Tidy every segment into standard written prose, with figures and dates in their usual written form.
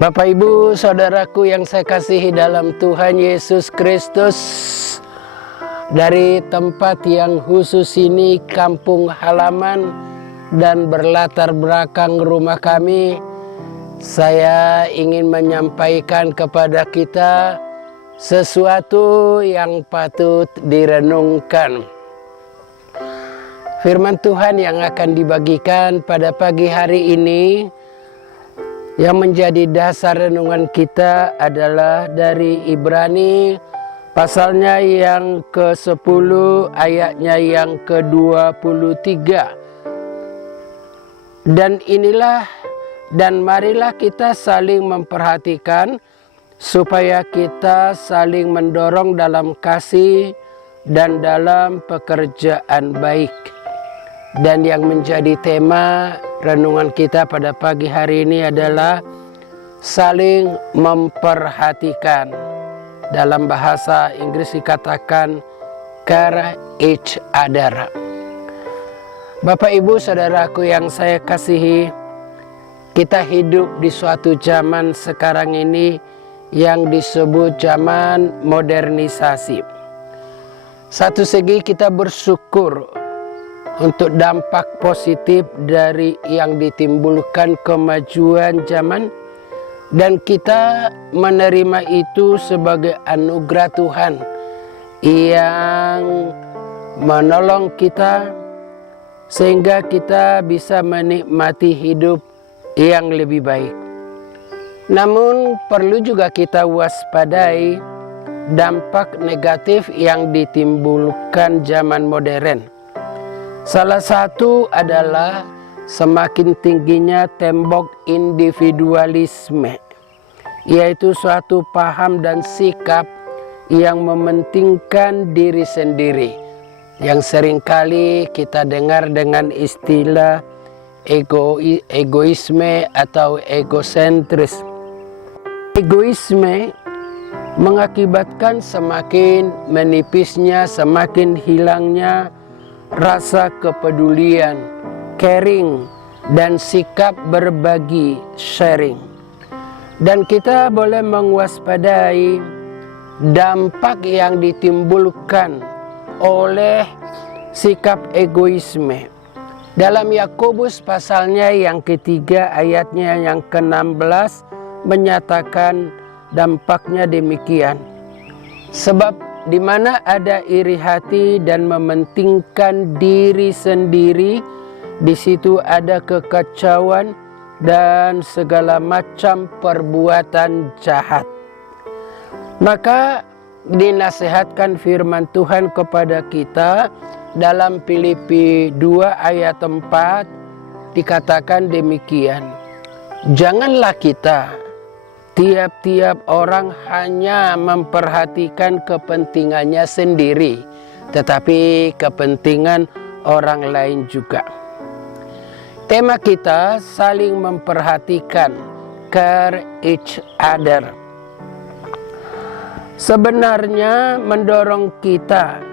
Bapak, Ibu, Saudaraku yang saya kasihi dalam Tuhan Yesus Kristus, dari tempat yang khusus ini, kampung halaman dan berlatar belakang rumah kami, saya ingin menyampaikan kepada kita sesuatu yang patut direnungkan. Firman Tuhan yang akan dibagikan pada pagi hari ini, yang menjadi dasar renungan kita adalah dari Ibrani pasalnya yang ke-10 ayatnya yang ke-23. Dan marilah kita saling memperhatikan supaya kita saling mendorong dalam kasih dan dalam pekerjaan baik. Dan yang menjadi tema renungan kita pada pagi hari ini adalah saling memperhatikan. Dalam bahasa Inggris dikatakan care each other. Bapak, Ibu, Saudaraku yang saya kasihi, kita hidup di suatu zaman sekarang ini yang disebut zaman modernisasi. Satu segi kita bersyukur untuk dampak positif dari yang ditimbulkan kemajuan zaman, dan kita menerima itu sebagai anugerah Tuhan yang menolong kita sehingga kita bisa menikmati hidup yang lebih baik. Namun perlu juga kita waspadai dampak negatif yang ditimbulkan zaman modern. Salah satu adalah semakin tingginya tembok individualisme, yaitu suatu paham dan sikap yang mementingkan diri sendiri, yang seringkali kita dengar dengan istilah egoisme atau egosentris. Egoisme mengakibatkan semakin menipisnya, semakin hilangnya rasa kepedulian, caring, dan sikap berbagi, sharing. Dan kita boleh mewaspadai dampak yang ditimbulkan oleh sikap egoisme. Dalam Yakobus pasalnya yang ketiga ayatnya yang ke-16 menyatakan dampaknya demikian. Sebab di mana ada iri hati dan mementingkan diri sendiri, di situ ada kekacauan dan segala macam perbuatan jahat. Maka dinasihatkan firman Tuhan kepada kita dalam Filipi 2 ayat 4 dikatakan demikian. Janganlah kita tiap-tiap orang hanya memperhatikan kepentingannya sendiri, tetapi kepentingan orang lain juga. Tema kita saling memperhatikan, care each other. Sebenarnya mendorong kita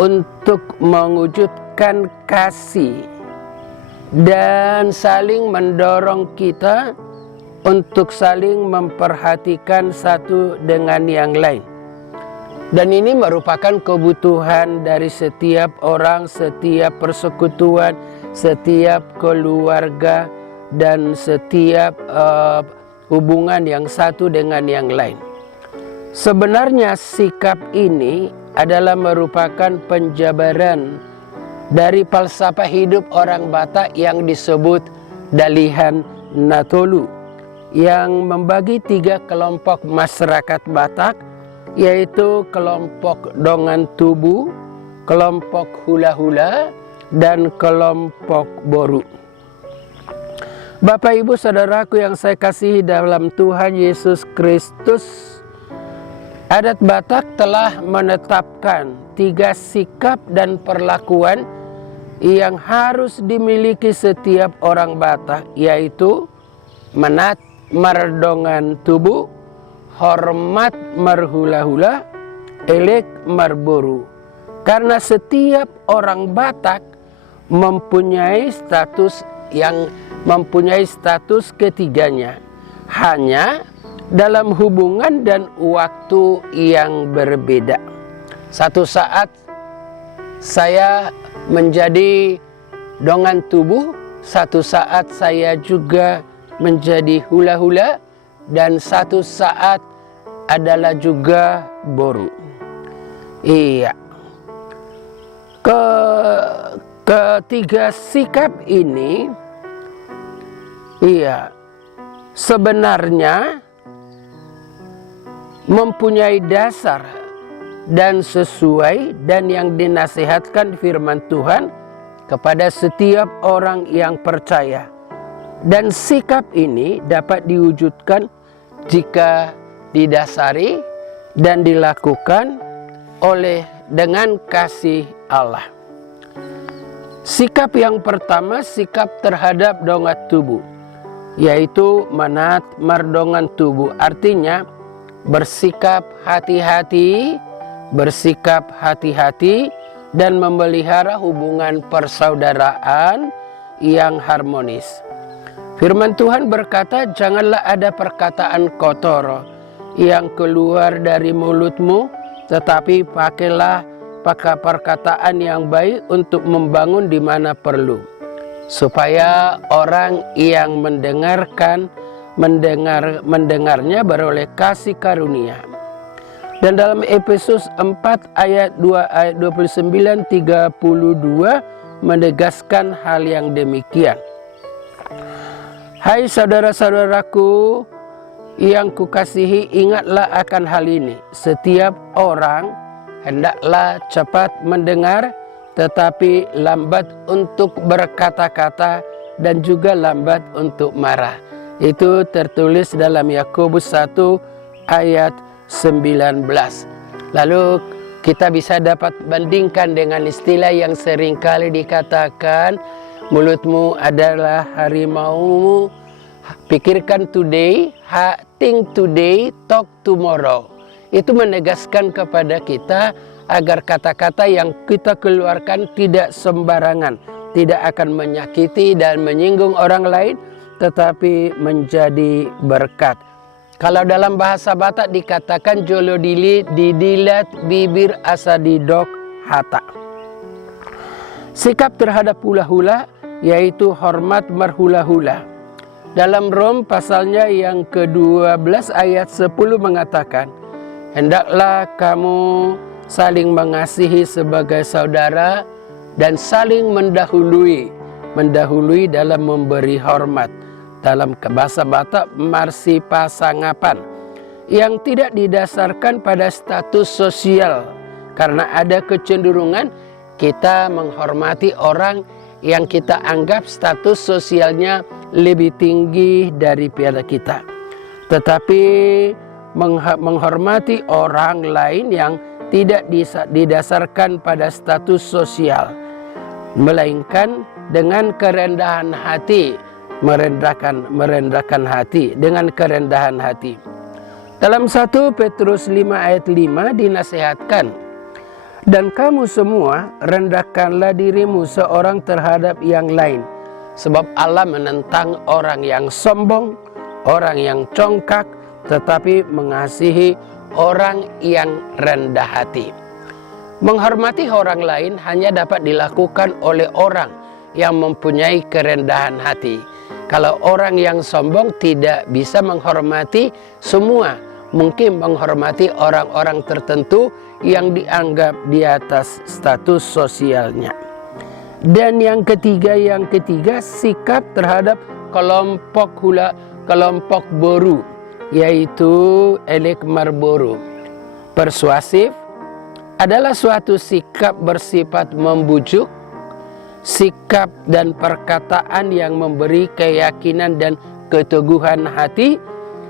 untuk mewujudkan kasih dan saling mendorong kita untuk saling memperhatikan satu dengan yang lain. Dan ini merupakan kebutuhan dari setiap orang, setiap persekutuan, setiap keluarga, dan setiap hubungan yang satu dengan yang lain. Sebenarnya sikap ini adalah merupakan penjabaran dari falsafah hidup orang Batak yang disebut Dalihan Natolu, yang membagi 3 kelompok masyarakat Batak, yaitu kelompok Dongan Tubu, kelompok Hula-Hula, dan kelompok Boru. Bapak, Ibu, Saudaraku yang saya kasihi dalam Tuhan Yesus Kristus, adat Batak telah menetapkan 3 sikap dan perlakuan yang harus dimiliki setiap orang Batak, yaitu menat mardongan tubuh, hormat marhula-hula, elek marburu. Karena setiap orang Batak mempunyai status ketiganya. hanya dalam hubungan dan waktu yang berbeda. Satu saat saya menjadi dongan tubuh, satu saat saya juga menjadi hula-hula, dan satu saat adalah juga boru. Iya. Ketiga sikap ini, iya, sebenarnya mempunyai dasar dan sesuai dan yang dinasihatkan firman Tuhan kepada setiap orang yang percaya. Dan sikap ini dapat diwujudkan jika didasari dan dilakukan dengan kasih Allah. Sikap yang pertama, sikap terhadap dongan tubuh, yaitu menaat mardongan tubuh. Artinya bersikap hati-hati, dan memelihara hubungan persaudaraan yang harmonis. Firman Tuhan berkata, janganlah ada perkataan kotor yang keluar dari mulutmu, tetapi pakailah perkataan yang baik untuk membangun di mana perlu, supaya orang yang mendengarnya beroleh kasih karunia. Dan dalam Efesus 4 ayat 29-32 menegaskan hal yang demikian. Hai saudara-saudaraku yang kukasihi, ingatlah akan hal ini. Setiap orang hendaklah cepat mendengar, tetapi lambat untuk berkata-kata dan juga lambat untuk marah. Itu tertulis dalam Yakobus 1 ayat 19. Lalu kita bisa dapat bandingkan dengan istilah yang seringkali dikatakan, mulutmu adalah harimaumu, pikirkan today, think today, talk tomorrow. Itu menegaskan kepada kita agar kata-kata yang kita keluarkan tidak sembarangan, tidak akan menyakiti dan menyinggung orang lain, tetapi menjadi berkat. Kalau dalam bahasa Batak dikatakan jolo didilat bibir asa didok hata. Sikap terhadap hula-hula yaitu hormat merhula-hula. Dalam Rom pasalnya yang ke-12 ayat 10 mengatakan, hendaklah kamu saling mengasihi sebagai saudara dan saling mendahului dalam memberi hormat. Dalam bahasa Batak, marsi pasangapan, yang tidak didasarkan pada status sosial, karena ada kecenderungan kita menghormati orang yang kita anggap status sosialnya lebih tinggi daripada kita. Tetapi menghormati orang lain yang tidak didasarkan pada status sosial, melainkan dengan kerendahan hati, merendahkan hati, dengan kerendahan hati. Dalam 1 Petrus 5 ayat 5 dinasihatkan, dan kamu semua rendahkanlah dirimu seorang terhadap yang lain, sebab Allah menentang orang yang sombong, orang yang congkak, tetapi mengasihi orang yang rendah hati. Menghormati orang lain hanya dapat dilakukan oleh orang yang mempunyai kerendahan hati. Kalau orang yang sombong tidak bisa menghormati semua, mungkin menghormati orang-orang tertentu yang dianggap di atas status sosialnya. Dan yang ketiga, sikap terhadap kelompok boru, yaitu elek marboro. Persuasif adalah suatu sikap bersifat membujuk, sikap dan perkataan yang memberi keyakinan dan keteguhan hati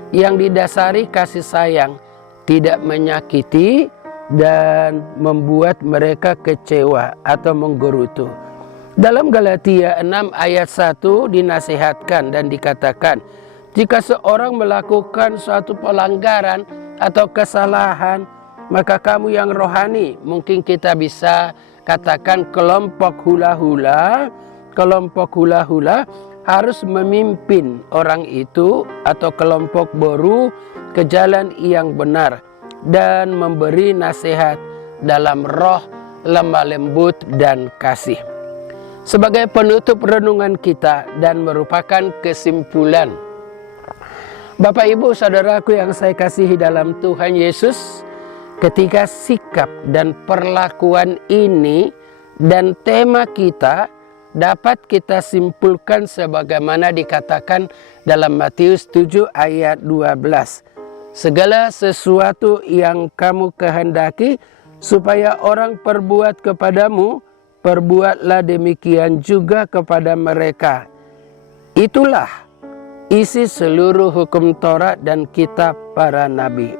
yang didasari kasih sayang, tidak menyakiti dan membuat mereka kecewa atau menggerutu. Dalam Galatia 6 ayat 1 dinasihatkan dan dikatakan, jika seorang melakukan suatu pelanggaran atau kesalahan, maka kamu yang rohani, mungkin kita bisa katakan kelompok hula-hula, harus memimpin orang itu atau kelompok baru ke jalan yang benar dan memberi nasihat dalam roh, lemah lembut, dan kasih. Sebagai penutup renungan kita dan merupakan kesimpulan, Bapak Ibu Saudaraku yang saya kasihi dalam Tuhan Yesus, ketika sikap dan perlakuan ini dan tema kita dapat kita simpulkan sebagaimana dikatakan dalam Matius 7 ayat 12. Segala sesuatu yang kamu kehendaki supaya orang perbuat kepadamu, perbuatlah demikian juga kepada mereka. Itulah isi seluruh hukum Taurat dan kitab para nabi.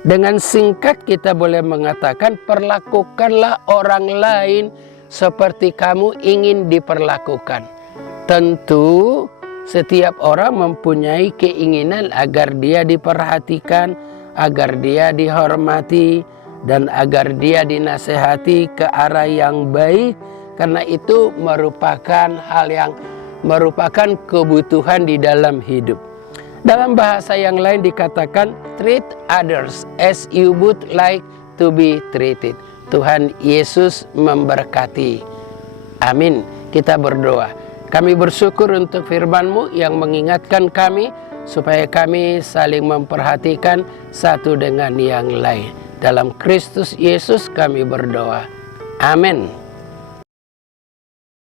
Dengan singkat kita boleh mengatakan, perlakukanlah orang lain seperti kamu ingin diperlakukan. Tentu setiap orang mempunyai keinginan agar dia diperhatikan, agar dia dihormati, dan agar dia dinasehati ke arah yang baik, karena itu merupakan hal yang merupakan kebutuhan di dalam hidup. Dalam bahasa yang lain dikatakan, treat others as you would like to be treated. Tuhan Yesus memberkati. Amin. Kita berdoa. Kami bersyukur untuk firman-Mu yang mengingatkan kami supaya kami saling memperhatikan satu dengan yang lain. Dalam Kristus Yesus kami berdoa. Amin.